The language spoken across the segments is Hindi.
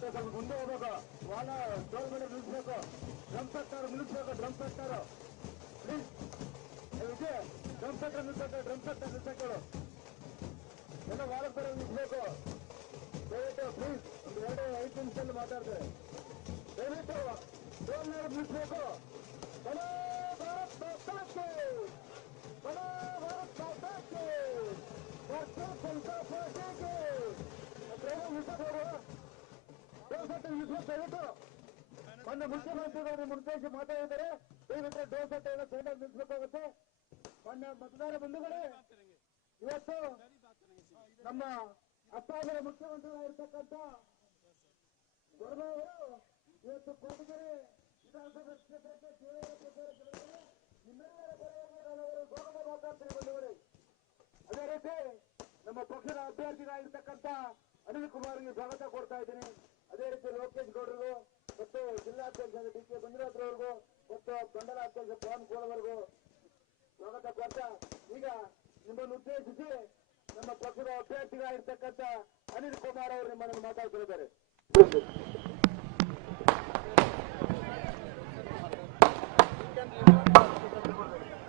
ಸ್ವಲ್ಪ ಮುಂದೆ ಹೋಗ್ಬೇಕು. ವಾಹನ ಟೋಲ್ ಮೇಲೆ ನಿಲ್ಲಿಸ್ಬೇಕು. ಡ್ರಮ್ ಸೆಕ್ಟರ್ ನಿಲ್ಲಿಸ್ಬೇಕು. ಡ್ರಮ್ ಸೆಕ್ಟರ್ ಪ್ಲೀಸ್ ಇದೆ. ಡ್ರಮ್ ಸೆಕ್ಟರ್ ನಿಲ್ಲಿಸ್ಬೇಕು. ಡ್ರಮ್ ಸೆಕ್ಟರ್ ನಿಲ್ಲಿಸಕ್ಕೆ ಎಲ್ಲ ವಾರಕ್ಕೆ ಬರೋ ನಿಲ್ಲಿಸ್ಬೇಕು. ದಯವಿಟ್ಟು ಪ್ಲೀಸ್ ಒಂದು 2-5 ನಿಮಿಷದಲ್ಲಿ ಮಾತಾಡ್ತಾರೆ. ದಯವಿಟ್ಟು ಟೋಲ್ ಮೇಲೆ ನಿಲ್ಲಿಸ್ಬೇಕು. ಬಡೋ ಭಾರತ್ ಮಾತಾಕ್ಕೆ, ಬಡೋ ಭಾರತ್ ಮಾತಾಕ್ಕೆ, ಭಾರತೀಯ ಜನತಾ ಪಾರ್ಟಿಗೆ ಟ್ರೈನ್ ನಿಲ್ಲಿಸೋದು. ಟೋಲ್ ಸೆಕ್ಟರ್ ನಿಲ್ಲಿಸ್ಬೇಕು. ದಯವಿಟ್ಟು ಮೊನ್ನೆ ಮುಖ್ಯಮಂತ್ರಿಗಳು ಮುನ್ಸೇಜ್ ಮಾತಾಡಿದ್ದಾರೆ. ದಯವಿಟ್ಟು ಟೋಲ್ ಸೆಕ್ಟರ್ ಎಲ್ಲ ಸೈಡಲ್ಲಿ ನಿಲ್ಲಿಸಬೇಕಾಗುತ್ತೆ. ಮೊನ್ನೆ ಮತದಾರ ಬಂಧುಗಳೇ, ಇವತ್ತು ನಮ್ಮ ಅಸ್ಸಾಮಿನ ಮುಖ್ಯಮಂತ್ರಿಗಳಾಗಿರ್ತಕ್ಕಂಥ ಅವರು ಇವತ್ತು ಕೊರಟಗೆರೆ ವಿಧಾನಸಭಾ ಕ್ಷೇತ್ರಕ್ಕೆ ನಿಮ್ಮೆಲ್ಲರ ಪರವಾಗಿ ಸ್ವಾಗತ ಮಾತಾಡ್ತೀನಿ ಬಂಧುಗಳೇ. ಅದೇ ರೀತಿ ನಮ್ಮ ಪಕ್ಷದ ಅಭ್ಯರ್ಥಿಗಳಾಗಿರ್ತಕ್ಕಂಥ ಅನಿಲ್ ಕುಮಾರ್ಗೆ ಸ್ವಾಗತ ಕೊಡ್ತಾ ಇದ್ದೀನಿ. ಅದೇ ರೀತಿ ಲೋಕೇಶ್ ಗೌಡರಿಗೂ ಮತ್ತು ಜಿಲ್ಲಾಧ್ಯಕ್ಷ ಡಿ ಕೆ ಮಂಜುನಾಥ್ರವ್ರಿಗೂ ಮತ್ತು ಮಂಡಲಾಧ್ಯಕ್ಷ ಪವನ್ ಕೋಳವರೆಗೂ ಸ್ವಾಗತ ಕೊಡ್ತಾ, ಈಗ ನಿಮ್ಮನ್ನು ಉದ್ದೇಶಿಸಿ ನಮ್ಮ ಪಕ್ಷದ ಅಭ್ಯರ್ಥಿಗಳಾಗಿರ್ತಕ್ಕಂಥ ಅನಿಲ್ ಕುಮಾರ್ ಅವರು ನಿಮ್ಮನ್ನು ಮಾತಾಡ್ತಿದ್ದಾರೆ.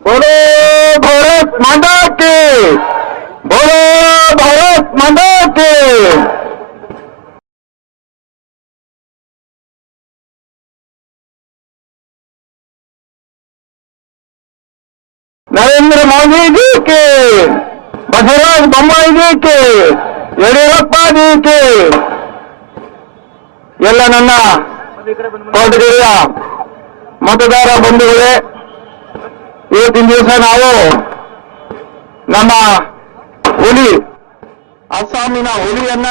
बोलो भारत माता की, बोलो भारत माता की। नरेंद्र मोदी जी के, बसवराज बोम्माई जी के, येडियूरप्ಪ जी के, ಎಲ್ಲ ನನ್ನ ಕೊರಟಗೆರೆಯ ಮತದಾರ ಬಂಧುಗಳೇ, ಇವತ್ತಿನ ದಿವಸ ನಾವು ನಮ್ಮ ಹುಲಿ, ಅಸ್ಸಾಮಿನ ಹುಲಿಯನ್ನ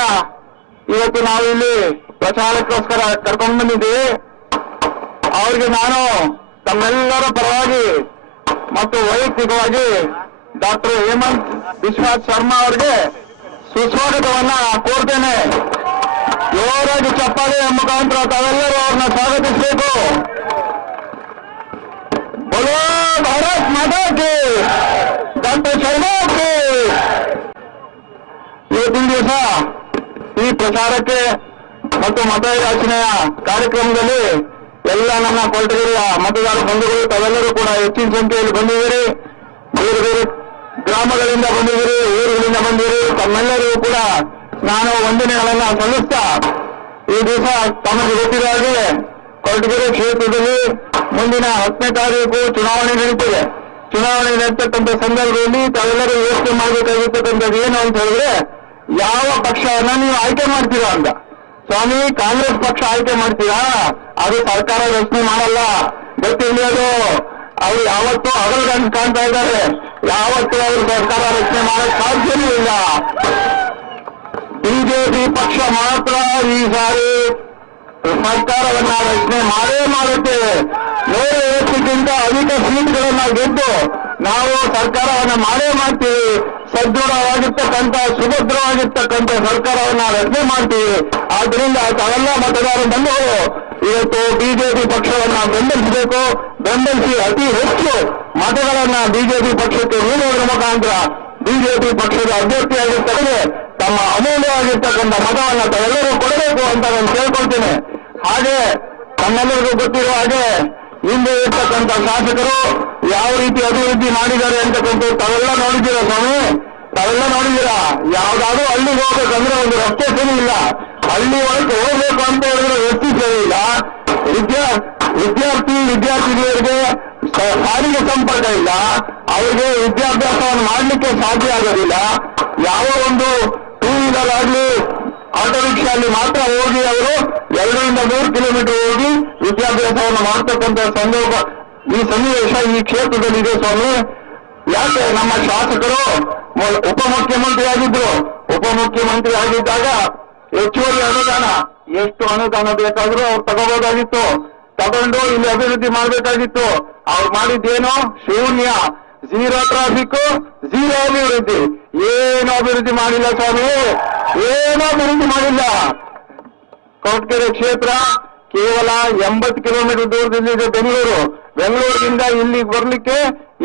ಇವತ್ತು ನಾವು ಇಲ್ಲಿ ಪ್ರಚಾರಕ್ಕೋಸ್ಕರ ಕರ್ಕೊಂಡು ಬಂದಿದ್ದೀವಿ. ಅವರಿಗೆ ನಾನು ತಮ್ಮೆಲ್ಲರ ಪರವಾಗಿ ಮತ್ತು ವೈಯಕ್ತಿಕವಾಗಿ ಡಾಕ್ಟರ್ ಹೇಮಂತ್ ವಿಶ್ವಾಸ್ ಶರ್ಮಾ ಅವರಿಗೆ ಸುಸ್ವಾಗತವನ್ನ ಕೋರ್ತೇನೆ. ಜೋರಾಗಿ ಚಪ್ಪಾಳೆಯ ಮುಖಾಂತರ ತಾವೆಲ್ಲರೂ ಅವ್ರನ್ನ ಸ್ವಾಗತಿಸಬೇಕು. बोलो भारत माता की, ಡಾಕ್ಟರ್ ಶರ್ಮಾ की। ಇವತ್ತಿನ ದಿವಸ ಈ ಪ್ರಚಾರಕ್ಕೆ ಮತ್ತು ಮತಯಾಚನೆಯ ಕಾರ್ಯಕ್ರಮದಲ್ಲಿ ಎಲ್ಲ ನನ್ನ ಕೊರಟಗೆರೆಯ ಮತದಾರ ಬಂಧುಗಳು ತಾವೆಲ್ಲರೂ ಕೂಡ ಹೆಚ್ಚಿನ ಸಂಖ್ಯೆಯಲ್ಲಿ ಬಂದಿದ್ದೀರಿ. ಬೇರೆ ಬೇರೆ ಗ್ರಾಮಗಳಿಂದ ಬಂದಿದ್ದೀರಿ, ಊರುಗಳಿಂದ ಬಂದಿದ್ದೀರಿ. ತಮ್ಮೆಲ್ಲರಿಗೂ ಕೂಡ ನಾನು ವಂದನೆಗಳನ್ನ ಸಲ್ಲಿಸ್ತಾ, ಈ ದಿವಸ ತಮಗೆ ಗೊತ್ತಿರೋ ಹಾಗೆ ಕೊರಟಗೆರೆ ಕ್ಷೇತ್ರದಲ್ಲಿ ಮುಂದಿನ 10ನೇ ತಾರೀಕು ಚುನಾವಣೆ ನಡೀತಿದೆ. ಚುನಾವಣೆ ನಡೀತಕ್ಕಂಥ ಸಂದರ್ಭದಲ್ಲಿ ತಾವೆಲ್ಲರೂ ಯೋಚನೆ ಮಾಡಬೇಕಾಗಿರ್ತಕ್ಕಂಥದ್ದು ಏನು ಅಂತ ಹೇಳಿದ್ರೆ, ಯಾವ ಪಕ್ಷವನ್ನ ನೀವು ಆಯ್ಕೆ ಮಾಡ್ತೀರಾ ಅಂತ. ಸ್ವಾಮಿ, ಕಾಂಗ್ರೆಸ್ ಪಕ್ಷ ಆಯ್ಕೆ ಮಾಡ್ತೀರಾ, ಅದು ಸರ್ಕಾರ ರಚನೆ ಮಾಡಲ್ಲ, ಗೊತ್ತಿರಲಿ. ಅದು ಅವ್ರು ಯಾವತ್ತೂ ಹಗಲು ಕಾಣ್ತಾ ಇದ್ದಾರೆ. ಯಾವತ್ತೂ ಅವರು ಸರ್ಕಾರ ರಚನೆ ಮಾಡಕ್ ಸಾಧ್ಯವೂ ಇಲ್ಲ. ಬಿಜೆಪಿ ಪಕ್ಷ ಮಾತ್ರ ಈ ಸಾರಿ ಸರ್ಕಾರವನ್ನ ರಚನೆ ಮಾಡೇ ಮಾಡುತ್ತೆ. 150ಕ್ಕಿಂತ ಅಧಿಕ ಸೀಟ್ಗಳನ್ನ ಗೆದ್ದು ನಾವು ಸರ್ಕಾರವನ್ನ ಮಾಡೇ ಮಾಡ್ತೀವಿ. ಸದೃಢವಾಗಿರ್ತಕ್ಕಂಥ, ಸುಭದ್ರವಾಗಿರ್ತಕ್ಕಂಥ ಸರ್ಕಾರವನ್ನ ರಚನೆ ಮಾಡ್ತೀವಿ. ಆದ್ರಿಂದ ತಾವೆಲ್ಲ ಮತದಾರ ಬಂಧುಗಳು ಇವತ್ತು ಬಿಜೆಪಿ ಪಕ್ಷವನ್ನ ಬೆಂಬಲಿಸಬೇಕು. ಬೆಂಬಲಿಸಿ ಅತಿ ಹೆಚ್ಚು ಮತಗಳನ್ನ ಬಿಜೆಪಿ ಪಕ್ಷಕ್ಕೆ ನೀಡುವುದರ ಮುಖಾಂತರ ಬಿಜೆಪಿ ಪಕ್ಷದ ಅಭ್ಯರ್ಥಿಯಾಗಿರ್ತಕ್ಕಂಥ ತಮ್ಮ ಅಮೂಲ್ಯವಾಗಿರ್ತಕ್ಕಂಥ ಮತವನ್ನ ತಾವೆಲ್ಲರೂ ಕೊಡಬೇಕು ಅಂತ ನಾನು ಕೇಳ್ಕೊಳ್ತೇನೆ. ಹಾಗೆ ತಮ್ಮೆಲ್ಲರಿಗೂ ಗೊತ್ತಿರುವ ಹಾಗೆ ಹಿಂದೆ ಇರ್ತಕ್ಕಂಥ ಶಾಸಕರು ಯಾವ ರೀತಿ ಅಭಿವೃದ್ಧಿ ಮಾಡಿದ್ದಾರೆ ಅಂತಕ್ಕಂಥ ತಾವೆಲ್ಲ ನೋಡಿದ್ದೀರಾ ಸ್ವಾಮಿ, ತಾವೆಲ್ಲ ನೋಡಿದ್ದೀರಾ. ಯಾವ್ದಾದ್ರೂ ಹಳ್ಳಿಗೆ ಹೋಗ್ಬೇಕಂದ್ರೆ ಒಂದು ರಸ್ತೆ ಸರಿ ಇಲ್ಲ, ಹಳ್ಳಿ ಒಳಗೆ ಹೋಗ್ಬೇಕು ಅಂತ ಹೇಳಿದ್ರೆ ವ್ಯಕ್ತಿ ಸರಿ ಇಲ್ಲ. ವಿದ್ಯಾರ್ಥಿನಿಯರಿಗೆ ಸಾರಿಗೆ ಸಂಪರ್ಕ ಇಲ್ಲ, ಅವರಿಗೆ ವಿದ್ಯಾಭ್ಯಾಸವನ್ನು ಮಾಡಲಿಕ್ಕೆ ಸಾಧ್ಯ ಆಗೋದಿಲ್ಲ. ಯಾವ ಒಂದು ಟೂ ವೀಲರ್ ಆಗಲಿ ಆಟೋ ರಿಕ್ಷಾ ಅಲ್ಲಿ ಮಾತ್ರ ಹೋಗಿ ಅವರು 2-3 ಕಿಲೋಮೀಟರ್ ಹೋಗಿ ವಿದ್ಯಾಭ್ಯಾಸವನ್ನು ಮಾಡತಕ್ಕಂಥ ಸಂದರ್ಭ, ಈ ಸನ್ನಿವೇಶ ಈ ಕ್ಷೇತ್ರದಲ್ಲಿ ಇದೆ ಸ್ವಾಮಿ. ಯಾಕೆ ನಮ್ಮ ಶಾಸಕರು ಉಪಮುಖ್ಯಮಂತ್ರಿ ಆಗಿದ್ರು, ಉಪಮುಖ್ಯಮಂತ್ರಿ ಆಗಿದ್ದಾಗ ಹೆಚ್ಚುವರಿ ಅನುದಾನ, ಎಷ್ಟು ಅನುದಾನ ಬೇಕಾದ್ರೂ ಅವ್ರು ತಗೋಬಹುದಾಗಿತ್ತು, ತಗೊಂಡು ಇಲ್ಲಿ ಅಭಿವೃದ್ಧಿ ಮಾಡಬೇಕಾಗಿತ್ತು. ಅವ್ರು ಮಾಡಿದ್ದೇನೋ ಶೂನ್ಯ, 0 ಟ್ರಾಫಿಕ್, 0 ಅಭಿವೃದ್ಧಿ. ಏನು ಅಭಿವೃದ್ಧಿ ಮಾಡಿಲ್ಲ ಸ್ವಾಮಿ, ಏನೂ ಅಭಿವೃದ್ಧಿ ಮಾಡಿಲ್ಲ. ಕೊರಟಗೆರೆ ಕ್ಷೇತ್ರ ಕೇವಲ 80 ಕಿಲೋಮೀಟರ್ ದೂರದಲ್ಲಿದೆ ಬೆಂಗಳೂರು. ಬೆಂಗಳೂರಿನಿಂದ ಇಲ್ಲಿಗೆ ಬರ್ಲಿಕ್ಕೆ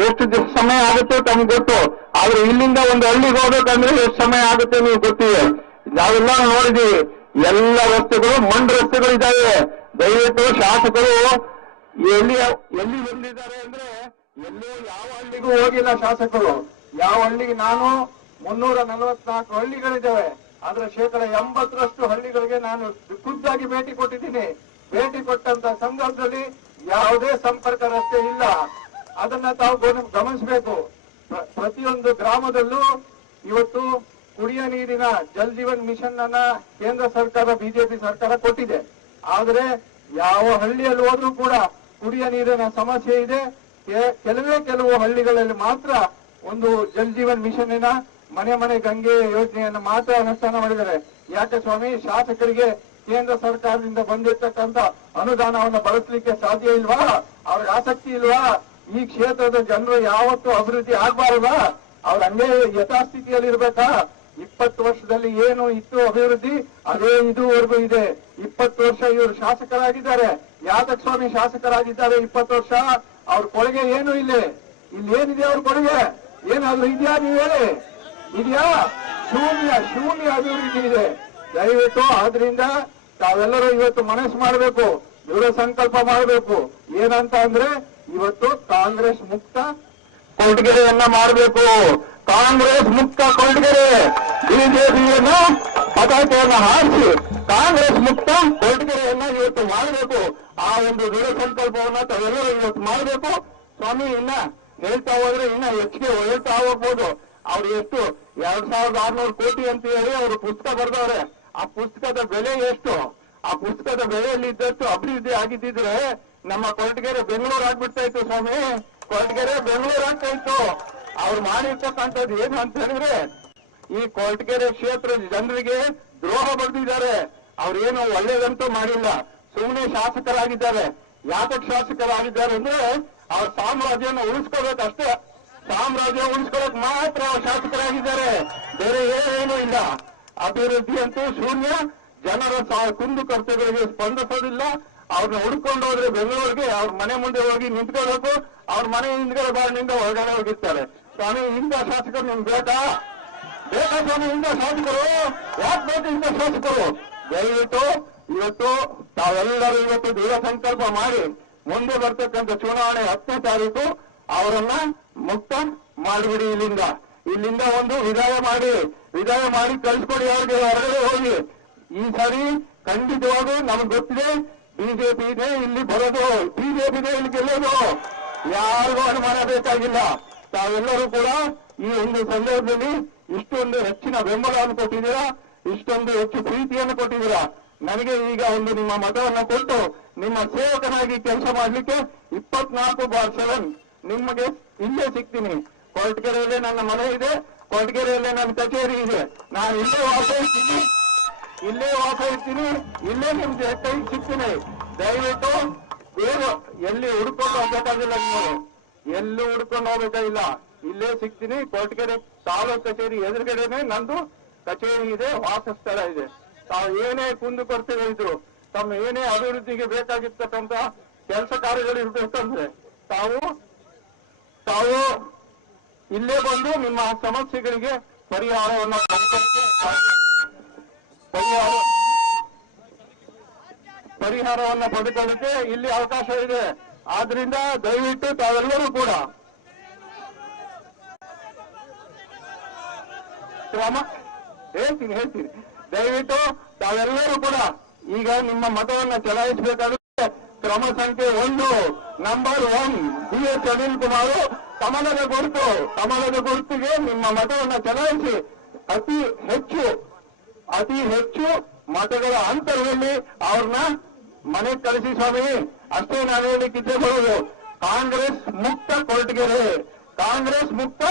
ಎಷ್ಟು ಸಮಯ ಆಗುತ್ತೆ ತಮ್ಗೆ ಗೊತ್ತು. ಆದ್ರೆ ಇಲ್ಲಿಂದ ಒಂದು ಹಳ್ಳಿಗೆ ಹೋಗ್ಬೇಕಂದ್ರೆ ಎಷ್ಟು ಸಮಯ ಆಗುತ್ತೆ ನೀವು ಗೊತ್ತಿದೆ, ನಾವೆಲ್ಲ ನೋಡಿದೀವಿ. ಎಲ್ಲ ರಸ್ತೆಗಳು ಮಣ್ಣು ರಸ್ತೆಗಳಿದ್ದಾವೆ. ದಯವಿಟ್ಟು ಶಾಸಕರು ಎಲ್ಲಿ ಬಂದಿದ್ದಾರೆ ಅಂದ್ರೆ ಎಲ್ಲೂ ಯಾವ ಹಳ್ಳಿಗೂ ಹೋಗಿಲ್ಲ ಶಾಸಕರು. ಯಾವ ಹಳ್ಳಿಗೆ ನಾನು 344 ಹಳ್ಳಿಗಳಿದ್ದಾವೆ. ಅದರ 80% ಹಳ್ಳಿಗಳಿಗೆ ನಾನು ಖುದ್ದಾಗಿ ಭೇಟಿ ಕೊಟ್ಟಿದ್ದೀನಿ. ಭೇಟಿ ಕೊಟ್ಟಂತ ಸಂದರ್ಭದಲ್ಲಿ ಯಾವುದೇ ಸಂಪರ್ಕ ರಸ್ತೆ ಇಲ್ಲ. ಅದನ್ನ ತಾವು ಗಮನಿಸಬೇಕು. ಪ್ರತಿಯೊಂದು ಗ್ರಾಮದಲ್ಲೂ ಇವತ್ತು ಕುಡಿಯ ನೀರಿನ ಜಲ್ ಜೀವನ್ ಮಿಷನ್ ಅನ್ನ ಕೇಂದ್ರ ಸರ್ಕಾರ ಬಿಜೆಪಿ ಸರ್ಕಾರ ಕೊಟ್ಟಿದೆ. ಆದರೆ ಯಾವ ಹಳ್ಳಿಯಲ್ಲಿ ಹೋದ್ರೂ ಕೂಡ ಕುಡಿಯ ನೀರಿನ ಸಮಸ್ಯೆ ಇದೆ. ಕೆಲವು ಹಳ್ಳಿಗಳಲ್ಲಿ ಮಾತ್ರ ಒಂದು ಜಲ್ ಜೀವನ್ ಮಿಷನ್ನಿನ ಮನೆ ಮನೆ ಗಂಗೆ ಯೋಜನೆಯನ್ನು ಮಾತ್ರ ಅನುಷ್ಠಾನ ಮಾಡಿದ್ದಾರೆ. ಯಾಕೆ ಸ್ವಾಮಿ, ಶಾಸಕರಿಗೆ ಕೇಂದ್ರ ಸರ್ಕಾರದಿಂದ ಬಂದಿರತಕ್ಕಂತ ಅನುದಾನವನ್ನು ಬಳಸಲಿಕ್ಕೆ ಸಾಧ್ಯ ಇಲ್ವಾ? ಅವ್ರಿಗೆ ಆಸಕ್ತಿ ಇಲ್ವಾ? ಈ ಕ್ಷೇತ್ರದ ಜನರು ಯಾವತ್ತೂ ಅಭಿವೃದ್ಧಿ ಆಗ್ಬಾರದಾ? ಅವ್ರ ಹಂಗೆ ಯಥಾಸ್ಥಿತಿಯಲ್ಲಿ ಇರ್ಬೇಕಾ? 20 ವರ್ಷದಲ್ಲಿ ಏನು ಇತ್ತು ಅಭಿವೃದ್ಧಿ, ಅದೇ ಇದುವರೆಗೂ ಇದೆ. 20 ವರ್ಷ ಇವರು ಶಾಸಕರಾಗಿದ್ದಾರೆ. ಯಾತಕ್ ಸ್ವಾಮಿ ಶಾಸಕರಾಗಿದ್ದಾರೆ 20 ವರ್ಷ? ಅವ್ರ ಕೊಡುಗೆ ಏನು ಇಲ್ಲಿ ಏನಿದೆ ಅವ್ರ ಕೊಡುಗೆ? ಏನಾದ್ರೂ ಇದೆಯಾ? ನೀವು ಹೇಳಿ, ಇದೆಯಾ? ಶೂನ್ಯ ಅಭಿವೃದ್ಧಿ ಇದೆ. ದಯವಿಟ್ಟು ಆದ್ರಿಂದ ತಾವೆಲ್ಲರೂ ಇವತ್ತು ಮನಸ್ಸು ಮಾಡಬೇಕು, ದೃಢ ಸಂಕಲ್ಪ ಮಾಡಬೇಕು. ಏನಂತ ಅಂದ್ರೆ ಇವತ್ತು ಕಾಂಗ್ರೆಸ್ ಮುಕ್ತ ಕೊರಟಗೆರೆಯನ್ನ ಮಾಡಬೇಕು. ಕಾಂಗ್ರೆಸ್ ಮುಕ್ತ ಕೊರಟಗೆರೆ. ಬಿಜೆಪಿಯನ್ನು ಪತಾಕೆಯನ್ನು ಹಾರಿಸಿ ಕಾಂಗ್ರೆಸ್ ಮುಕ್ತ ಕೊರಟಗೆರೆಯನ್ನ ಇವತ್ತು ಮಾಡಬೇಕು. ಆ ಒಂದು ದೃಢ ಸಂಕಲ್ಪವನ್ನ ತಾವೆಲ್ಲರೂ ಇವತ್ತು ಮಾಡಬೇಕು. ಸ್ವಾಮಿ ಇನ್ನ ಹೇಳ್ತಾ ಹೋದ್ರೆ ಇನ್ನ ಹೆಚ್ಚಿಗೆ ಹೇಳ್ತಾ ಹೋಗ್ಬೋದು. ಅವ್ರು ಎಷ್ಟು 2600 ಕೋಟಿ ಅಂತ ಹೇಳಿ ಅವರು ಪುಸ್ತಕ ಬರೆದವ್ರೆ. ಆ ಪುಸ್ತಕದ ಬೆಲೆ ಎಷ್ಟು? ಆ ಪುಸ್ತಕದ ಬೆಲೆಯಲ್ಲಿ ಇದ್ದಷ್ಟು ಅಭಿವೃದ್ಧಿ ಆಗಿದ್ದಿದ್ರೆ ನಮ್ಮ ಕೊರಟಗೆರೆ ಬೆಂಗಳೂರು ಆಗ್ಬಿಡ್ತಾ ಇತ್ತು ಸ್ವಾಮಿ. ಕೊರಟಗೆರೆ ಬೆಂಗಳೂರು ಆಗ್ತಾ ಇತ್ತು. ಅವ್ರು ಮಾಡಿರ್ತಕ್ಕಂಥದ್ದು ಏನು ಅಂತ ಹೇಳಿದ್ರೆ ಈ ಕೊರಟಗೆರೆ ಕ್ಷೇತ್ರದ ಜನರಿಗೆ ದ್ರೋಹ ಬರೆದಿದ್ದಾರೆ. ಅವ್ರೇನು ಒಳ್ಳೇದಂತೂ ಮಾಡಿಲ್ಲ, ಸುಮ್ಮನೆ ಶಾಸಕರಾಗಿದ್ದಾರೆ. ಯಾತಕ್ ಶಾಸಕರಾಗಿದ್ದಾರೆ ಅಂದ್ರೆ ಅವ್ರ ಸಾಮ್ರಾಜ್ಯನ ಉಳಿಸ್ಕೋಬೇಕಷ್ಟೇ. ಸಾಮ್ರಾಜ್ಯ ಉಳಿಸ್ಕೊಳ್ಳೋಕೆ ಮಾತ್ರ ಅವ್ರು ಶಾಸಕರಾಗಿದ್ದಾರೆ, ಬೇರೆ ಏನೂ ಇಲ್ಲ. ಅಭಿವೃದ್ಧಿ ಅಂತೂ ಶೂನ್ಯ. ಜನರ ಕುಂದು ಕರ್ತವ್ಯಗಳಿಗೆ ಸ್ಪಂದಿಸೋದಿಲ್ಲ. ಅವ್ರನ್ನ ಹುಡ್ಕೊಂಡು ಹೋದ್ರೆ ಬೆಂಗಳೂರಿಗೆ ಅವ್ರ ಮನೆ ಮುಂದೆ ಹೋಗಿ ನಿಂತ್ಕೋಬೇಕು. ಅವ್ರ ಮನೆ ಹಿಂದ್ಗಡೆ ಬಾರಿನಿಂದ ಹೊರಗಡೆ ಹೋಗಿರ್ತಾರೆ. ಸ್ವಾಮಿ, ಇಂಥ ಶಾಸಕರು ನಿಮ್ಗೆ ಬೇಕಾ ಸ್ವಾಮಿ? ಇಂಥ ಶಾಸಕರು ಯಾಕೆ ಬೇಕು? ಇಂಥ ಶಾಸಕರು ದಯವಿಟ್ಟು ಇವತ್ತು ತಾವೆಲ್ಲರೂ ಇವತ್ತು ದೃಢ ಸಂಕಲ್ಪ ಮಾಡಿ ಮುಂದೆ ಬರ್ತಕ್ಕಂಥ ಚುನಾವಣೆ 10ನೇ ತಾರೀಕು ಅವರನ್ನ ಮುಕ್ತ ಮಾಡಿಬಿಡಿ. ಇಲ್ಲಿಂದ ಒಂದು ವಿದಾಯ ಮಾಡಿ ಕಳಿಸ್ಕೊಡಿ ಅವ್ರಿಗೆ. ಹೊರಗಡೆ ಹೋಗಿ ಈ ಸಾರಿ ಖಂಡಿತವಾಗೂ ನಮ್ಗೆ ಗೊತ್ತಿದೆ ಬಿಜೆಪಿ ಇದೆ ಇಲ್ಲಿ ಬರೋದು, ಬಿಜೆಪಿ ಇದೆ ಇಲ್ಲಿ ಗೆಲ್ಲೋದು. ಯಾರಿಗೂ ಅನುಮಾನ ಬೇಕಾಗಿಲ್ಲ. ತಾವೆಲ್ಲರೂ ಕೂಡ ಈ ಒಂದು ಸಂದರ್ಭದಲ್ಲಿ ಇಷ್ಟೊಂದು ಹೆಚ್ಚಿನ ಬೆಂಬಲವನ್ನು ಕೊಟ್ಟಿದ್ದೀರಾ, ಇಷ್ಟೊಂದು ಹೆಚ್ಚು ಪ್ರೀತಿಯನ್ನು ಕೊಟ್ಟಿದ್ದೀರಾ. ನನಗೆ ಈಗ ಒಂದು ನಿಮ್ಮ ಮತವನ್ನು ಕೊಟ್ಟು ನಿಮ್ಮ ಸೇವಕನಾಗಿ ಕೆಲಸ ಮಾಡಲಿಕ್ಕೆ 24/7 ನಿಮಗೆ ಇಲ್ಲೇ ಸಿಗ್ತೀನಿ. ಕೊರಟಗೆರೆಯಲ್ಲೇ ನನ್ನ ಮನೆ ಇದೆ, ಕೊರಟಗೆರೆಯಲ್ಲೇ ನನ್ನ ಕಚೇರಿ ಇದೆ. ನಾನು ಇಲ್ಲೇ ವಾಸ ಇರ್ತೀನಿ, ಇಲ್ಲೇ ನಿಮ್ಗೆ ಕೈ ಸಿಗ್ತೀನಿ. ದಯವಿಟ್ಟು ಬೇರೆ ಎಲ್ಲಿ ಹುಡ್ಕೊಂಡು ಹೋಗ್ಬೇಕಾಗಿಲ್ಲ. ನೀವು ಎಲ್ಲೂ ಹುಡ್ಕೊಂಡು ಹೋಗ್ಬೇಕಾಗಿಲ್ಲ, ಇಲ್ಲೇ ಸಿಗ್ತೀನಿ. ಕೊರಟಗೆರೆ ತಾಲೂಕು ಕಚೇರಿ ಎದುರುಗಡೆನೆ ನಂದು ಕಚೇರಿ ಇದೆ, ವಾಸ ಸ್ಥಳ ಇದೆ. ತಾವು ಏನೇ ಕುಂದು ಕೊರತೆ ಇದ್ರು, ತಮ್ಮ ಏನೇ ಅಭಿವೃದ್ಧಿಗೆ ಬೇಕಾಗಿರ್ತಕ್ಕಂಥ ಕೆಲಸ ಕಾರ್ಯಗಳು ಇರ್ಬೇಕಂದ್ರೆ ತಾವು ಇಲ್ಲೇ ಬಂದು ನಿಮ್ಮ ಸಮಸ್ಯೆಗಳಿಗೆ ಪರಿಹಾರವನ್ನ ಪಡೆದುಕೊಳ್ಳಿಕ್ಕೆ ಇಲ್ಲಿ ಅವಕಾಶ ಇದೆ. ಆದ್ರಿಂದ ದಯವಿಟ್ಟು ತಾವೆಲ್ಲರೂ ಕೂಡ ಹೇಳ್ತೀನಿ ದಯವಿಟ್ಟು ತಾವೆಲ್ಲರೂ ಕೂಡ ಈಗ ನಿಮ್ಮ ಮತವನ್ನ ಚಲಾಯಿಸಬೇಕಾದ್ರೆ ಕ್ರಮ ಸಂಖ್ಯೆ 1 ನಂಬರ್ 1 BS ಅನಿಲ್ ಕುಮಾರ್ ಕಮಲದ ಗುರುತಿಗೆ ನಿಮ್ಮ ಮತವನ್ನ ಚಲಾಯಿಸಿ ಅತಿ ಹೆಚ್ಚು ಮತಗಳ ಅಂತರದಲ್ಲಿ ಅವ್ರನ್ನ ಮನೆಗೆ ಕಳಿಸಿ ಸ್ವಾಮಿ. ಅಷ್ಟೇ ನಾನು ಹೇಳಲಿಕ್ಕೆ ಇಚ್ಛೆ ಬರೋದು. ಕಾಂಗ್ರೆಸ್ ಮುಕ್ತ ಕೊರಟಗೆರೆ, ಕಾಂಗ್ರೆಸ್ ಮುಕ್ತ.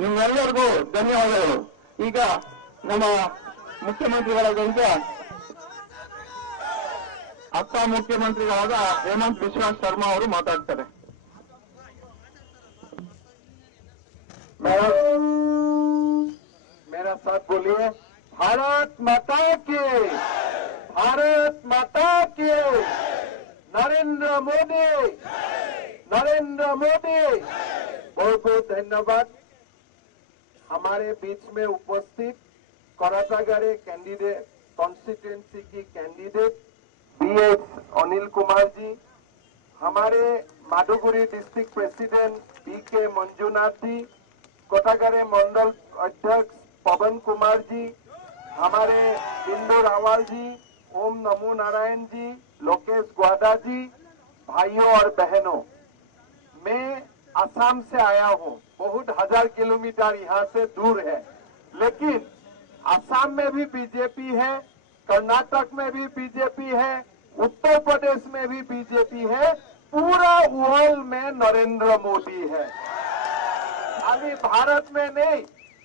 ನಿಮ್ಮೆಲ್ಲರಿಗೂ ಧನ್ಯವಾದಗಳು. ಈಗ ನಮ್ಮ ಮುಖ್ಯಮಂತ್ರಿಗಳಾದಂತ ಅಸ್ಸಾಂ ಮುಖ್ಯಮಂತ್ರಿಗಳಾದ ಹೇಮಂತ್ ಬಿಸ್ವಾ ಶರ್ಮಾ ಅವರು ಮಾತಾಡ್ತಾರೆ. मेरा साथ बोलिए, भारत माता की, नरेंद्र मोदी, बहुत बहुत धन्यवाद। हमारे बीच में उपस्थित कोराटागारे कैंडिडेट कॉन्स्टिट्यूएंसी की कैंडिडेट BH अनिल कुमार जी, हमारे माधुगुरी डिस्ट्रिक्ट प्रेसिडेंट BK मंजुनाथ जी, कोटागारे मंडल अध्यक्ष पवन कुमार जी, हमारे बिंदु रावल जी, ओम नमो नारायण जी, लोकेश ग्वाडा जी, भाइयों और बहनों, मैं असम से आया हूँ। बहुत 1000 किलोमीटर यहाँ से दूर है, लेकिन असम में भी बीजेपी है, कर्नाटक में भी बीजेपी है, उत्तर प्रदेश में भी बीजेपी है, पूरा वर्ल्ड में नरेंद्र मोदी है। अभी भारत में नहीं,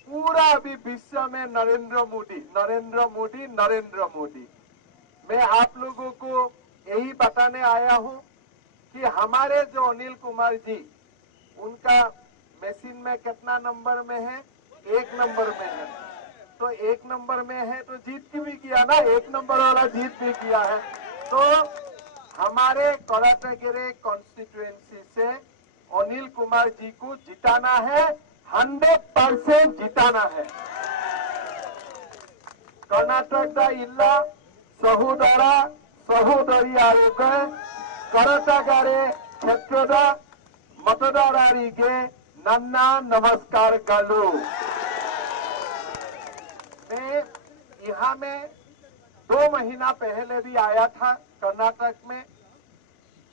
पूरा अभी विश्व में नरेंद्र मोदी, नरेंद्र मोदी, नरेंद्र मोदी। मैं आप लोगों को यही बताने आया हूँ कि हमारे जो अनिल कुमार जी, उनका मशीन में कितना नंबर में है? 1 नंबर में है। तो 1 नंबर में है तो जीत की भी किया ना, 1 नंबर वाला जीत भी किया है। तो हमारे कोराटागेरे कॉन्स्टिट्यूएंसी से अनिल कुमार जी को जिताना है, 100% जिताना है। कर्नाटक ಇಲ್ಲ ಸಹೋದರ ಸಹೋದರಿಯರಿಗೆ ಕೊರಟಗೆರೆ ಕ್ಷೇತ್ರದ मतदाराರಿಗೆ ನನ್ನ नमस्कारಗಳು। मैं यहाँ में 2 महीना पहले भी आया था कर्नाटक में।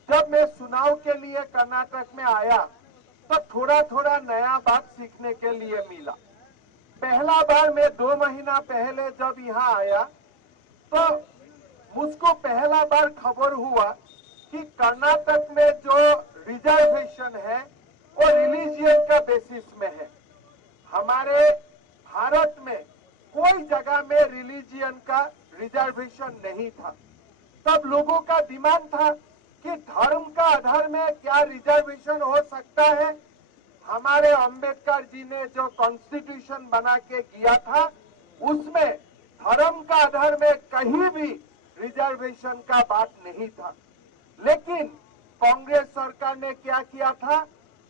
जब मैं चुनाव के लिए कर्नाटक में आया तो थोड़ा थोड़ा नया बात सीखने के लिए मिला। पहला बार मैं 2 महीना पहले जब यहाँ आया तो मुझको पहला बार खबर हुआ कि कर्नाटक में जो रिजर्वेशन है वो रिलीजियन का बेसिस में है। हमारे भारत में कोई जगह में रिलीजियन का रिजर्वेशन नहीं था। तब लोगों का डिमांड था कि धर्म का आधार में क्या रिजर्वेशन हो सकता है। हमारे अंबेडकर जी ने जो कॉन्स्टिट्यूशन बना के किया था उसमें धर्म का आधार में कहीं भी रिजर्वेशन का बात नहीं था। लेकिन कांग्रेस सरकार ने क्या किया था,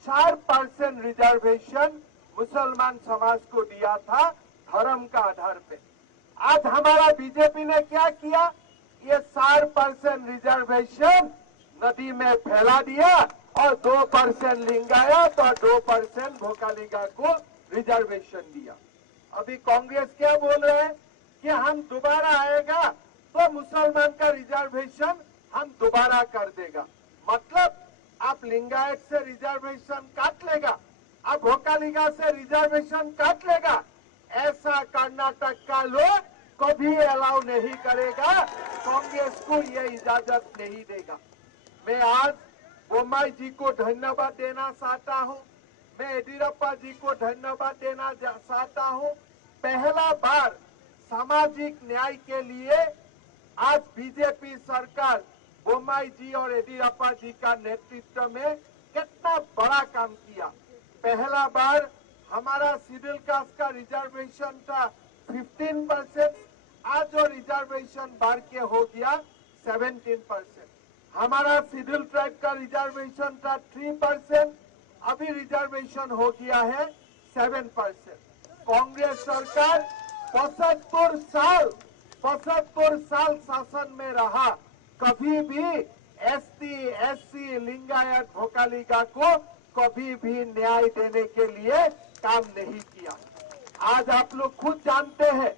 4% रिजर्वेशन मुसलमान समाज को दिया था धर्म का आधार पे। आज हमारा बीजेपी ने क्या किया, ये 4% रिजर्वेशन नदी में फैला दिया और 2% लिंगायत और 2% भोकालिगा को रिजर्वेशन दिया। अभी कांग्रेस क्या बोल रहे हैं कि हम दोबारा आएगा तो मुसलमान का रिजर्वेशन हम दोबारा कर देगा। मतलब आप लिंगायत से रिजर्वेशन काट लेगा, आप भोकालिगा से रिजर्वेशन काट लेगा। ऐसा कर्नाटक का लोग कभी अलाउ नहीं करेगा, कांग्रेस को ये इजाजत नहीं देगा। मैं आज बोम्मई जी को धन्यवाद देना चाहता हूँ, मैं येदियुरप्पा जी को धन्यवाद देना चाहता हूँ। पहला बार सामाजिक न्याय के लिए आज बीजेपी सरकार बोम्मई जी और येदियुरप्पा जी का नेतृत्व में कितना बड़ा काम किया। पहला बार हमारा शेड्यूल कास्ट का रिजर्वेशन था 15%, आज जो रिजर्वेशन बढ़ के हो गया 17%। हमारा शेड्यूल ट्राइब का रिजर्वेशन था 3%, अभी रिजर्वेशन हो गया है 7%। कांग्रेस सरकार 75 साल शासन में रहा, कभी भी एसटी, एससी, लिंगायत, भोकालिगा को कभी भी न्याय देने के लिए काम नहीं किया। आज आप लोग खुद जानते हैं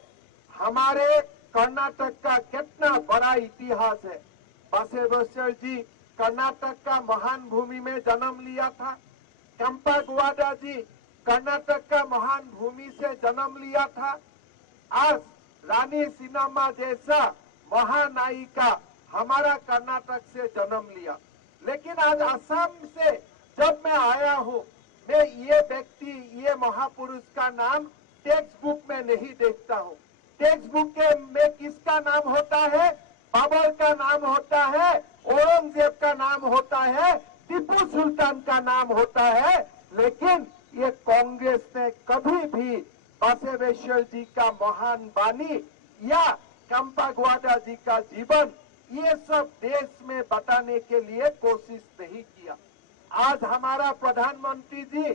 हमारे कर्नाटक का कितना बड़ा इतिहास है। बसवेश्वर जी कर्नाटक का महान भूमि में जन्म लिया था। केम्पेगौड़ा जी कर्नाटक का महान भूमि से जन्म लिया था। आज रानी सिन्नाम्मा जैसा महानायिका हमारा कर्नाटक से जन्म लिया। लेकिन आज असम से जब मैं आया हूँ, मैं ये व्यक्ति, ये महापुरुष का नाम टेक्स्ट बुक में नहीं देखता हूँ। टेक्स्ट बुक के में किसका नाम होता है? बाबर का नाम होता है, औरंगजेब का नाम होता है, टीपू सुल्तान का नाम होता है। लेकिन ये कांग्रेस ने कभी भी बसवेश्वर जी का महान वाणी या केम्पेगौड़ा जी का जीवन ये सब देश में बताने के लिए कोशिश नहीं किया। आज हमारा प्रधानमंत्री जी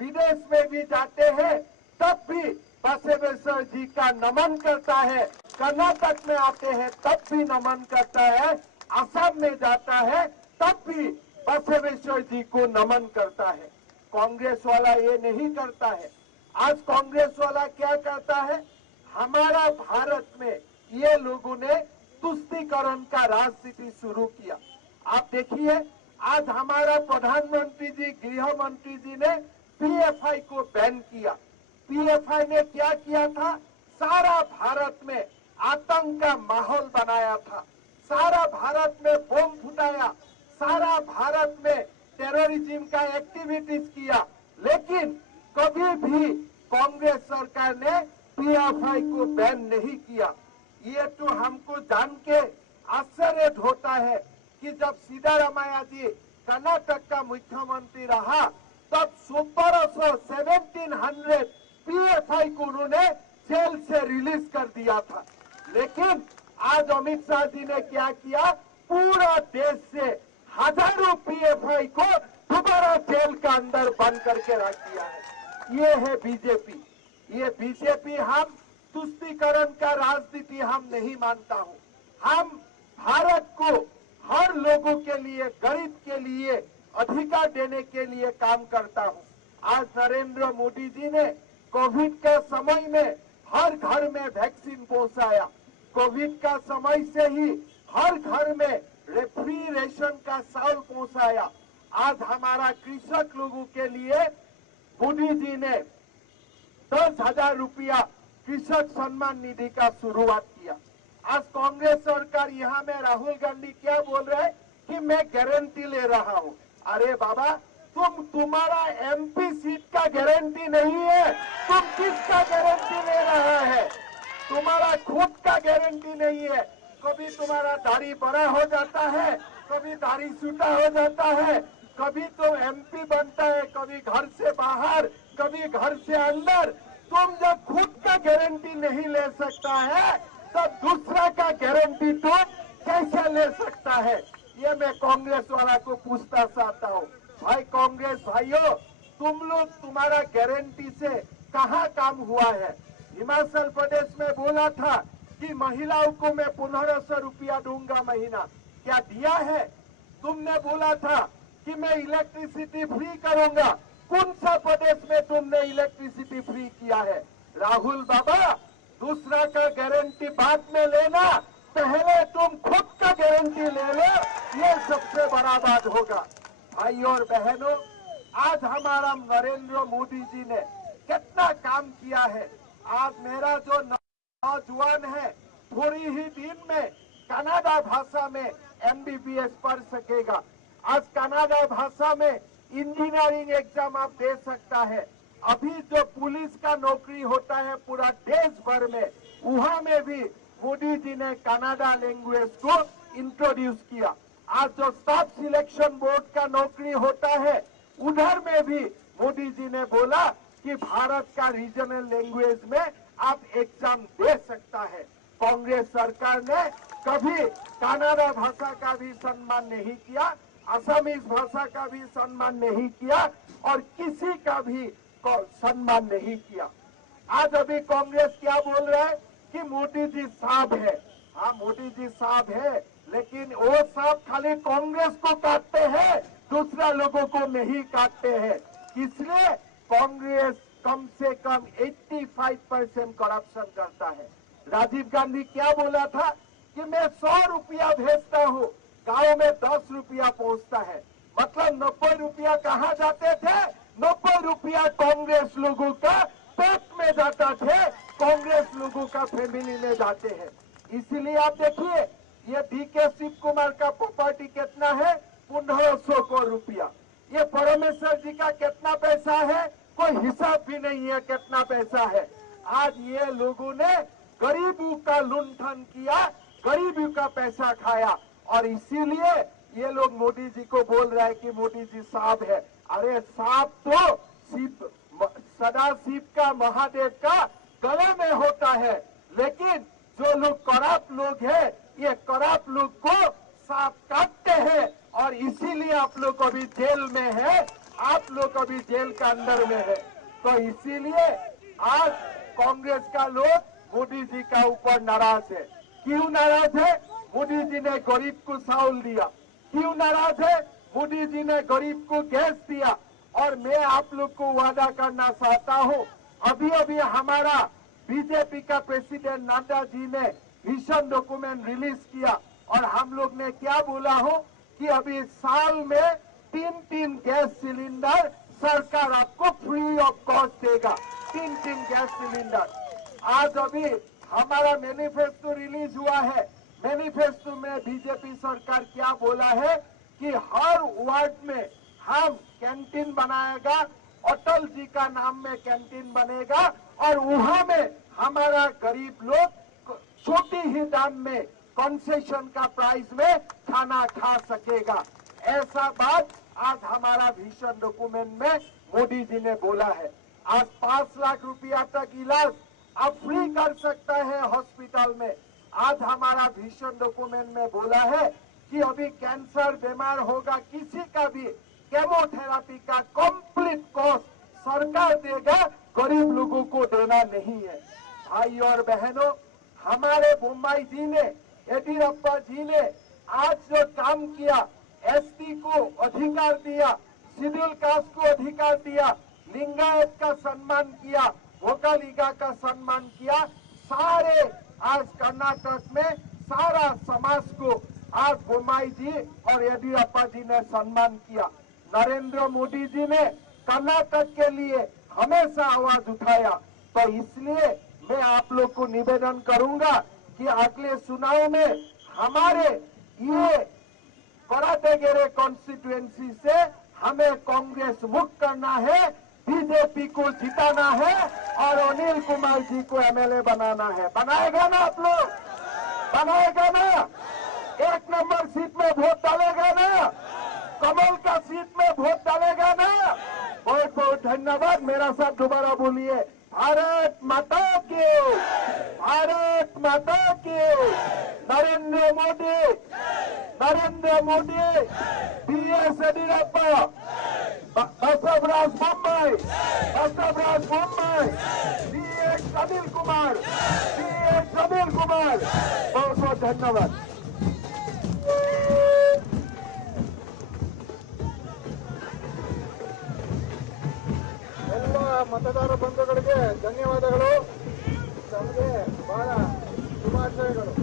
विदेश में भी जाते हैं तब भी बसवेश्वर जी का नमन करता है, कर्नाटक में आते हैं तब भी नमन करता है, असम में जाता है तब भी बसवेश्वर जी को नमन करता है। कांग्रेस वाला ये नहीं करता है। आज कांग्रेस वाला क्या करता है, हमारा भारत में ये लोगों ने तुष्टीकरण का राजनीति शुरू किया। आप देखिए, आज हमारा प्रधानमंत्री जी, गृह मंत्री जी ने पीएफआई को बैन किया। पीएफआई ने क्या किया था, सारा भारत में आतंक का माहौल बनाया था, सारा भारत में बम फुटाया, सारा भारत में टेररिज्म का एक्टिविटीज किया, लेकिन कभी भी कांग्रेस सरकार ने पीएफआई को बैन नहीं किया। ये तो हमको जान के आश्चर्य होता है कि जब सिद्धारमैया जी कर्नाटक का मुख्यमंत्री रहा तब 1700 पीएफआई को उन्होंने जेल से रिलीज कर दिया था। लेकिन आज अमित शाह जी ने क्या किया, पूरा देश से हजारों पीएफआई को दोबारा जेल का अंदर बंद करके रख दिया है। ये है बीजेपी। ये बीजेपी, हम तुष्टीकरण का राजनीति हम नहीं मानता हूँ। हम भारत को हर लोगों के लिए, गरीब के लिए अधिकार देने के लिए काम करता हूँ। आज नरेंद्र मोदी जी ने कोविड का समय में हर घर में वैक्सीन पहुंचाया। कोविड का समय से ही हर घर में रेफ्रिजरेशन का चावल पहुंचाया। आज हमारा कृषक लोगों के लिए मोदी जी ने 10,000 रुपया कृषक सम्मान निधि का शुरुआत किया। आज कांग्रेस सरकार यहाँ में राहुल गांधी क्या बोल रहे हैं कि मैं गारंटी ले रहा हूँ। अरे बाबा, तुम्हारा एमपी सीट का गारंटी नहीं है, तुम किसका गारंटी ले रहा है? तुम्हारा खुद का गारंटी नहीं है। कभी तुम्हारा दाढ़ी बड़ा हो जाता है, कभी दाढ़ी छोटा हो जाता है, कभी तो एमपी बनता है, कभी घर से बाहर, कभी घर से अंदर। तुम जब खुद का गारंटी नहीं ले सकता है तब दूसरा का गारंटी तुम कैसे ले सकता है? ये मैं कांग्रेस वाला को पूछना चाहता हूँ। भाई कांग्रेस भाइयों, तुम लोग, तुम्हारा गारंटी से कहाँ काम हुआ है? हिमाचल प्रदेश में बोला था कि महिलाओं को मैं 1500 रुपया दूंगा महीना, क्या दिया है? तुमने बोला था कि मैं इलेक्ट्रिसिटी फ्री करूंगा, कौन सा प्रदेश में तुमने इलेक्ट्रिसिटी फ्री किया है? राहुल बाबा, दूसरा का गारंटी बाद में लेना, पहले तुम खुद का गारंटी ले लो, ये सबसे बड़ा बात होगा। भाइयों और बहनों, आज हमारा नरेंद्र मोदी जी ने कितना काम किया है। आज मेरा जो नौजवान है थोड़ी ही दिन में कन्नड़ा भाषा में एमबीबीएस पढ़ सकेगा। आज कन्नड़ा भाषा में इंजीनियरिंग एग्जाम आप दे सकता है। अभी जो पुलिस का नौकरी होता है पूरा देश भर में, वहां में भी मोदी जी ने कन्नड़ा लैंग्वेज को इंट्रोड्यूस किया। आज जो स्टाफ सिलेक्शन बोर्ड का नौकरी होता है उधर में भी मोदी जी ने बोला कि भारत का रीजनल लैंग्वेज में आप एग्जाम दे सकता है। कांग्रेस सरकार ने कभी कन्नड़ा भाषा का भी सम्मान नहीं किया, असमीज भाषा का भी सम्मान नहीं किया और किसी का भी सम्मान नहीं किया। आज अभी कांग्रेस क्या बोल रहा है कि मोदी जी साहब है। हाँ, मोदी जी साहब है, लेकिन वो साहब खाली कांग्रेस को काटते हैं, दूसरा लोगों को नहीं काटते हैं। इसलिए कांग्रेस कम से कम 85% करप्शन करता है। राजीव गांधी क्या बोला था कि मैं 100 रुपया भेजता हूँ, गांव में 10 रुपया पहुंचता है। मतलब 90 रुपया कहाँ जाते थे? 90 रुपया कांग्रेस लोगों का पेट में जाता थे, कांग्रेस लोगों का फैमिली में जाते हैं। इसीलिए आप देखिए, ये डीके शिव कुमार का प्रॉपर्टी कितना है? 1500 करोड़ रुपया। ये परमेश्वर जी का कितना पैसा है? कोई हिसाब भी नहीं है कितना पैसा है। आज ये लोगों ने गरीबों का लुंठन किया, गरीबों का पैसा खाया और इसीलिए ये लोग मोदी जी को बोल रहे हैं कि मोदी जी सांप है। अरे सांप तो शिव, सदा शिव का, महादेव का गले में होता है, लेकिन जो लोग करप्ट लोग हैं, ये करप्ट लोग को सांप काटते हैं और इसीलिए आप लोग अभी जेल में है, आप लोग अभी जेल के अंदर में है। तो इसीलिए आज कांग्रेस का लोग मोदी जी का ऊपर नाराज है। क्यों नाराज है? मोदी जी ने गरीब को चावल दिया। क्यों नाराज है? मोदी जी ने गरीब को गैस दिया। और मैं आप लोग को वादा करना चाहता हूं, अभी अभी हमारा बीजेपी का प्रेसिडेंट नड्डा जी ने विजन डॉक्यूमेंट रिलीज किया और हम लोग ने क्या बोला हो कि अभी साल में 3 गैस सिलेंडर सरकार आपको फ्री ऑफ कॉस्ट देगा। 3 गैस सिलेंडर। आज अभी हमारा मैनिफेस्टो रिलीज हुआ है। मैनिफेस्टो में बीजेपी सरकार क्या बोला है कि हर वार्ड में हम कैंटीन बनाएगा, अटल जी का नाम में कैंटीन बनेगा और वहां में हमारा गरीब लोग छोटी ही दाम में कंसेशन का प्राइस में खाना खा सकेगा। ऐसा बात आज हमारा विजन डॉक्यूमेंट में मोदी जी ने बोला है। आज 5 लाख रुपया तक इलाज अब फ्री कर सकता है हॉस्पिटल में। आज हमारा विजन डॉक्यूमेंट में बोला है कि अभी कैंसर बीमार होगा किसी का भी केमोथेरापी का कंप्लीट कॉस्ट सरकार देगा, गरीब लोगों को देना नहीं है। भाई और बहनों, हमारे मुंबई जी ने, येदियुरप्पा जी ने आज जो काम किया, एसटी को अधिकार दिया, शेड्यूल कास्ट को अधिकार दिया, लिंगायत का सम्मान किया, वोकालिगा का सम्मान किया, सारे आज कर्नाटक में सारा समाज को आज मुंबई जी और येदियुरप्पा जी ने सम्मान किया। नरेंद्र मोदी जी ने कर्नाटक के लिए हमेशा आवाज उठाया। तो इसलिए मैं आप लोग को निवेदन करूंगा कि अगले चुनाव में हमारे ये कराटेगेरे कॉन्स्टिट्यूएंसी से हमें कांग्रेस मुक्त करना है, बीजेपी को जिताना है और अनिल कुमार जी को एमएलए बनाना है। बनाएगा ना आप लोग? बनाएगा ना? 1 नंबर सीट में वोट डालेगा ना? कमल का सीट में वोट डालेगा ना? बहुत बहुत धन्यवाद। मेरा साथ दोबारा बोलिए, भारत माता की, भारत माता की, Narendra Modi, Narendra Modi, BS Yediyurappa, Basavaraj Mumbai, Basavaraj Mumbai, BS Anil Kumar, BS Anil Kumar. बहुत बहुत धन्यवाद। ಎಲ್ಲ ಮತದಾರ ಬಂಧುಗಳಿಗೆ ಧನ್ಯವಾದಗಳು. ತಮಗೆ ಬಹಳ ಶುಭಾಶಯಗಳು.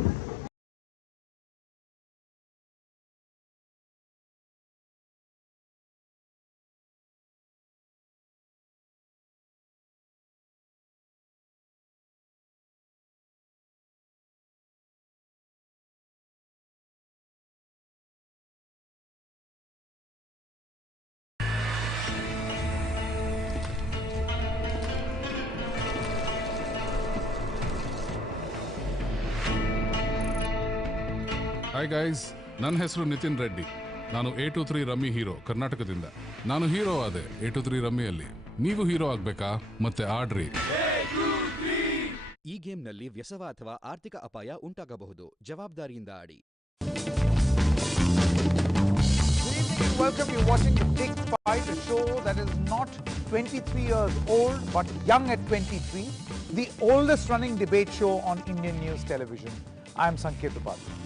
ಹಾಯ್ ಗೈಸ್, ನನ್ನ ಹೆಸರು ನಿತಿನ್ ರೆಡ್ಡಿ. ನಾನು 823 ರಮ್ಮಿ ಹೀರೋ, ಕರ್ನಾಟಕದಿಂದ. ನಾನು ಹೀರೋ ಆದೆ 823 ರಮ್ಮಿಯಲ್ಲಿ. ನೀವು ಹೀರೋ ಆಗ್ಬೇಕಾ? ಮತ್ತೆ ಆಡ್ರಿ. ಈ ಗೇಮ್ನಲ್ಲಿ ವ್ಯಸನ ಅಥವಾ ಆರ್ಥಿಕ ಅಪಾಯ ಉಂಟಾಗಬಹುದು. ಜವಾಬ್ದಾರಿಯಿಂದ ಆಡಿ. Welcome. You're watching The Big Fight, a show that is not 23 years old but young at 23, the oldest running debate show on Indian news television. I'm Sanket Upadhyay.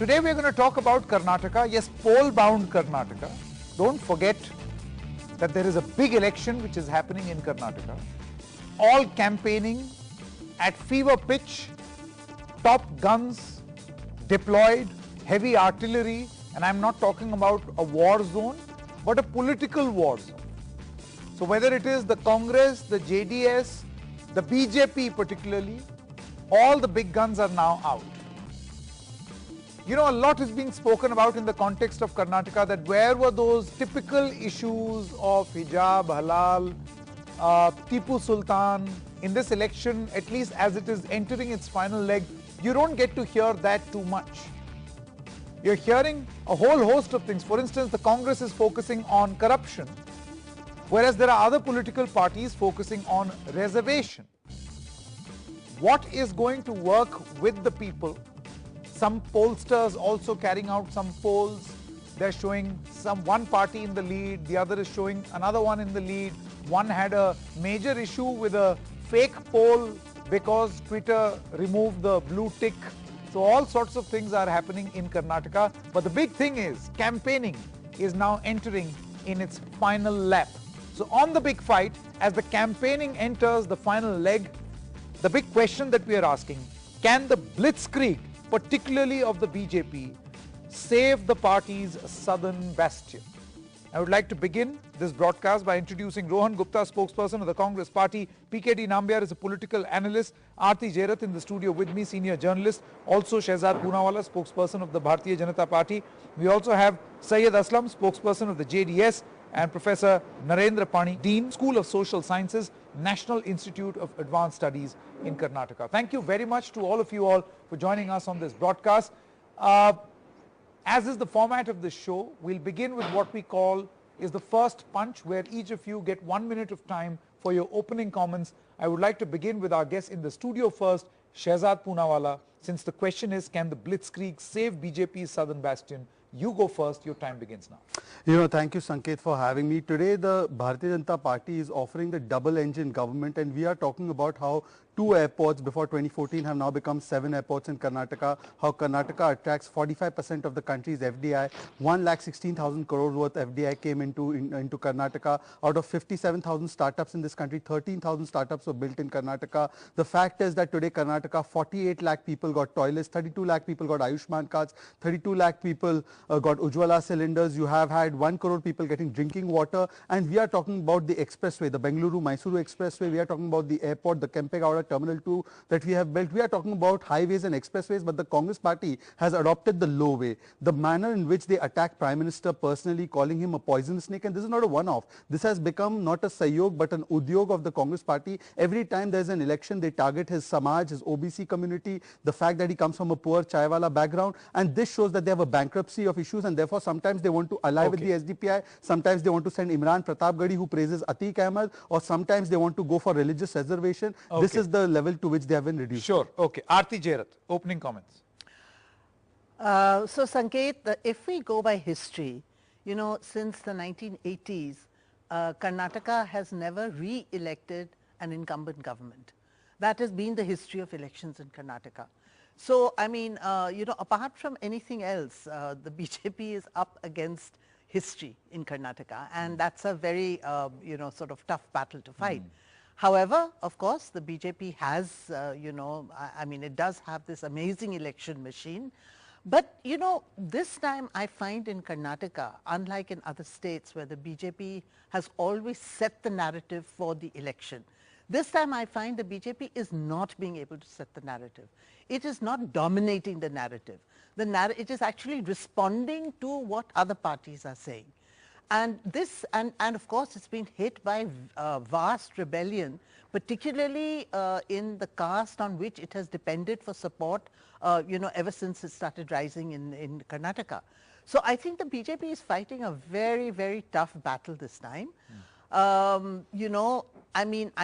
Today we're going to talk about Karnataka. Yes, poll-bound Karnataka. Don't forget that there is a big election which is happening in Karnataka. All campaigning at fever pitch, top guns deployed, heavy artillery, and I'm not talking about a war zone, but a political war zone. So whether it is the Congress, the JDS, the BJP particularly, all the big guns are now out. You know, a lot is being spoken about in the context of Karnataka, that where were those typical issues of hijab, halal, Tipu Sultan in this election, at least as it is entering its final leg. You don't get to hear that too much. You're hearing a whole host of things. For instance, the Congress is focusing on corruption, whereas there are other political parties focusing on reservation. What is going to work with the people? Some pollsters also carrying out some polls. They're showing one party in the lead, the other is showing another one in the lead. One had a major issue with a fake poll because Twitter removed the blue tick. So all sorts of things are happening in Karnataka. But the big thing is campaigning is now entering in its final lap. So on the big fight, as the campaigning enters the final leg, the big question that we are asking, can the blitzkrieg, particularly of the BJP, save the party's southern bastion? I would like to begin this broadcast by introducing Rohan Gupta, spokesperson of the Congress Party. PKD Nambiar is a political analyst. Aarti Jairath in the studio with me, senior journalist. Also Shehzad Poonawala, spokesperson of the Bharatiya Janata Party. We also have Syed Aslam, spokesperson of the JDS, and Professor Narendra Pani, Dean, School of Social Sciences, National Institute of Advanced Studies in Karnataka. Thank you very much to all of you all for joining us on this broadcast. As is the format of this show, we'll begin with what we call is the first punch, where each of you get 1 minute of time for your opening comments. I would like to begin with our guest in the studio first, Shehzad Poonawala. Since the question is, can the blitzkrieg save BJP's southern bastion? You go first, your time begins now. Thank you, Sanket, for having me. Today, the Bharatiya Janata Party is offering the double-engine government, and we are talking about how 2 airports before 2014 have now become 7 airports in Karnataka, how Karnataka attracts 45% of the country's FDI, 1,16,000 crores worth FDI came into Karnataka. Out of 57,000 startups in this country, 13,000 startups were built in Karnataka. The fact is that today Karnataka, 48 lakh people got toilets, 32 lakh people got Ayushman cards, 32 lakh people got Ujjwala cylinders. You have had 1 crore people getting drinking water, and we are talking about the expressway, the Bengaluru-Mysuru expressway. We are talking about the airport, the Kempegowda Terminal 2 that we have built. We are talking about highways and expressways, but the Congress Party has adopted the low way. The manner in which they attack Prime Minister personally, calling him a poison snake, and this is not a one-off. This has become not a sahyog but an udyog of the Congress Party. Every time there's an election, they target his Samaj, his OBC community, the fact that he comes from a poor chaiwala background, and this shows that they have a bankruptcy of issues, and therefore sometimes they want to ally with the SDPI, sometimes they want to send Imran Pratapgarhi, who praises Atiq Ahmed, or sometimes they want to go for religious reservation. This is the level to which they have been reduced. Sure. Okay. Aarti Jairath, opening comments. So Sanket, if we go by history, since the 1980s, Karnataka has never re-elected an incumbent government. That has been the history of elections in Karnataka. So, I mean, apart from anything else, the BJP is up against history in Karnataka, and that's a very, sort of tough battle to fight. However, of course, the BJP has, it does have this amazing election machine. But, this time I find in Karnataka, unlike in other states where the BJP has always set the narrative for the election, this time I find the BJP is not being able to set the narrative. It is not dominating the narrative. It is actually responding to what other parties are saying. And this, and of course, it's been hit by vast rebellion, particularly in the caste on which it has depended for support, ever since it started rising in Karnataka. So I think the BJP is fighting a very, very tough battle this time. I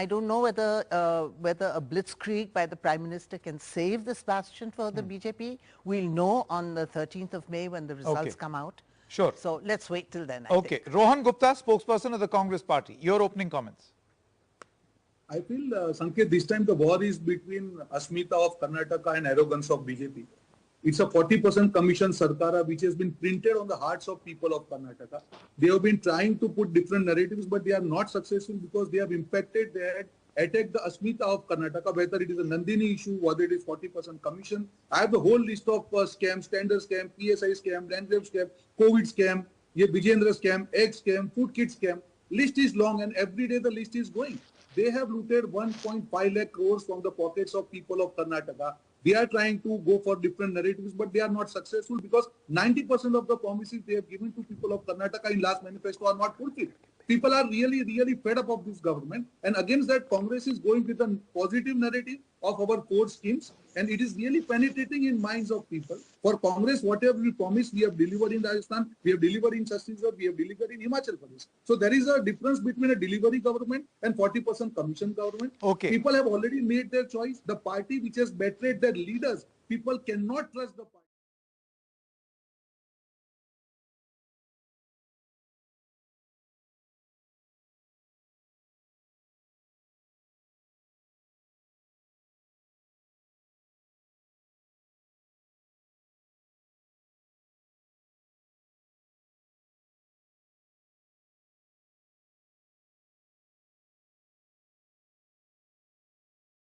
don't know whether a blitzkrieg by the Prime Minister can save this bastion for the BJP. We'll know on the 13th of May when the results come out. Sure. So let's wait till then. Okay. Rohan Gupta, spokesperson of the Congress Party. Your opening comments. I feel, Sanket, this time the war is between Asmita of Karnataka and arrogance of BJP. It's a 40% commission Sarkara which has been printed on the hearts of people of Karnataka. They have been trying to put different narratives, but they are not successful because they have impacted, they had attacked the Asmita of Karnataka, whether it is a Nandini issue, whether it is 40% commission. I have the whole list of scams, tender scam, PSI scam, land grab scam, COVID scam, Vijendra scam, egg scam, food kit scam. List is long and every day the list is going. They have looted 1.5 lakh crores from the pockets of people of Karnataka. They are trying to go for different narratives, but they are not successful because 90% of the promises they have given to people of Karnataka in last manifesto are not fulfilled. People are really, really fed up of this government, and against that, Congress is going with a positive narrative of our core schemes, and it is really penetrating in minds of people. For Congress, whatever we promised, we have delivered in Rajasthan, we have delivered in Chhattisgarh, we have delivered in Himachal Pradesh. So there is a difference between a delivery government and 40% commission government. Okay. People have already made their choice. The party which has betrayed their leaders, people cannot trust the party.